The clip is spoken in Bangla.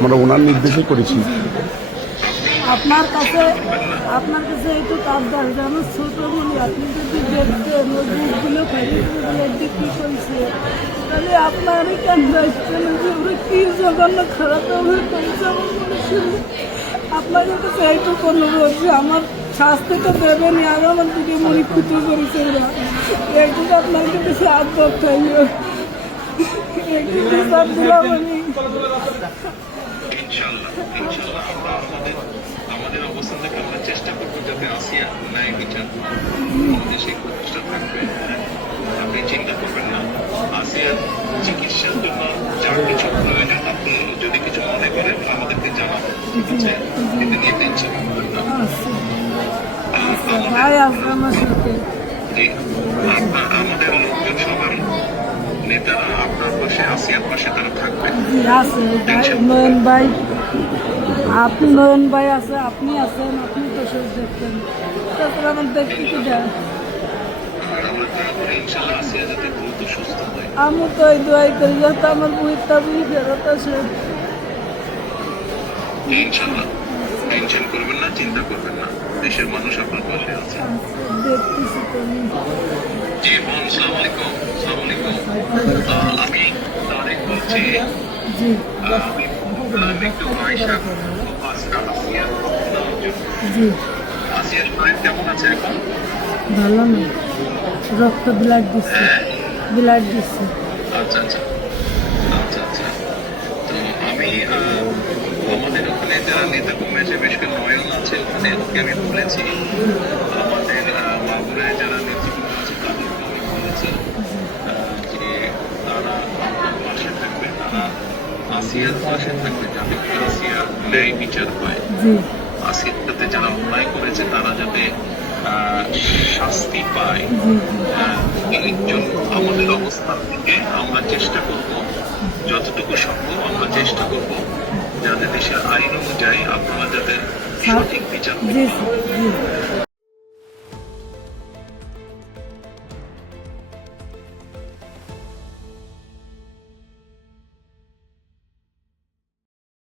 আমরা ওনার নির্দেশে করেছি। আপনার কাছে একটু আবদার যে আমার ছোটো বলি আপনি যদি দেখতেন ওই বুকগুলো ফেরিগুলো বিক্রি করছে তাহলে আপনারই কেন আসছেন যে ওরা কী জঘন্য খারাপ ব্যবহার করেছে আমার মনে শুনলে আপনাদের কাছে এইটুকু অনুরোধ যে আমার শাস্তি তো দেবেনি আর আমার দিকে মনে ক্ষতি করেছে ওরা একটু আপনাকে বেশি আবদার চাইও একটু বিচার দিলাম আমি। ইনশাআল্লাহ আমরা আমাদের অবস্থান থেকে আমরা চেষ্টা করবো যাতে আসিয়া ন্যায় বিচার আমাদের সেই প্রচেষ্টা থাকবে। আপনি চিন্তা করবেন না, আসিয়ার চিকিৎসার জন্য যা কিছু প্রয়োজন আপনি যদি কিছু মনে করেন আমাদেরকে জানাবেন, ঠিক আছে? এতে নিয়ে টেনশন করবেন না। ভাই আসবে আমার সাথে জি, আমাদের লোকজন সবার নেতারা আপনার পাশে আসিয়ার পাশে তারা থাকবে। জি আছে ভাই নয়ন ভাই আপনি নয়ন ভাই আছে আপনি আছেন আপনি তো সব দেখতেন তারপরে আমার দেখতে কি দেয় আমরা দোয়া করি ইনশাআল্লাহ আসিয়া যাতে দ্রুত সুস্থ হয়। আমি তো এই দোয়াই করি যাতে আমার বইটা বই ফেরত আসে। ইনশাআল্লাহ টেনশন করবেন না, চিন্তা করবেন না, দেশের মানুষ আপনার পাশে আছে। দেখতেছি তো আমি। জি বোন, আসসালামু আলাইকুম। আসসালামু আলাইকুম। আমি তারেক বলছি। জি আমি একটু আয়সা আসিয়ার জি আসিয়ার শরীর কেমন আছে এখন? ভালো না রক্ত ব্লাড দিচ্ছে আচ্ছা আচ্ছা আচ্ছা আচ্ছা। তো আমি আমাদের ওখানে যারা নেতা কর্মী আছে, বিশেষ করে নয়ন আছে, ওখানে ওকে আমি বলেছি, আমাদের মাগুরায় যারা নেতৃত্ব আছে তাদেরকে আমি বলেছি যে তারা আপনার পাশে থাকবে, তারা আসিয়ার পাশে থাকবে যাতে করে আসিয়া ন্যায় বিচার হয়। জি আসিয়ার সাথে যারা অন্যায় করেছে তারা যাতে শাস্তি পায়। এই জন্য আমাদের অবস্থান থেকে আমরা চেষ্টা করব, যতটুকু সম্ভব আমরা চেষ্টা করব যাতে দেশের আইন অনুযায়ী আপনারা যাতে সঠিক বিচার জি করতে জি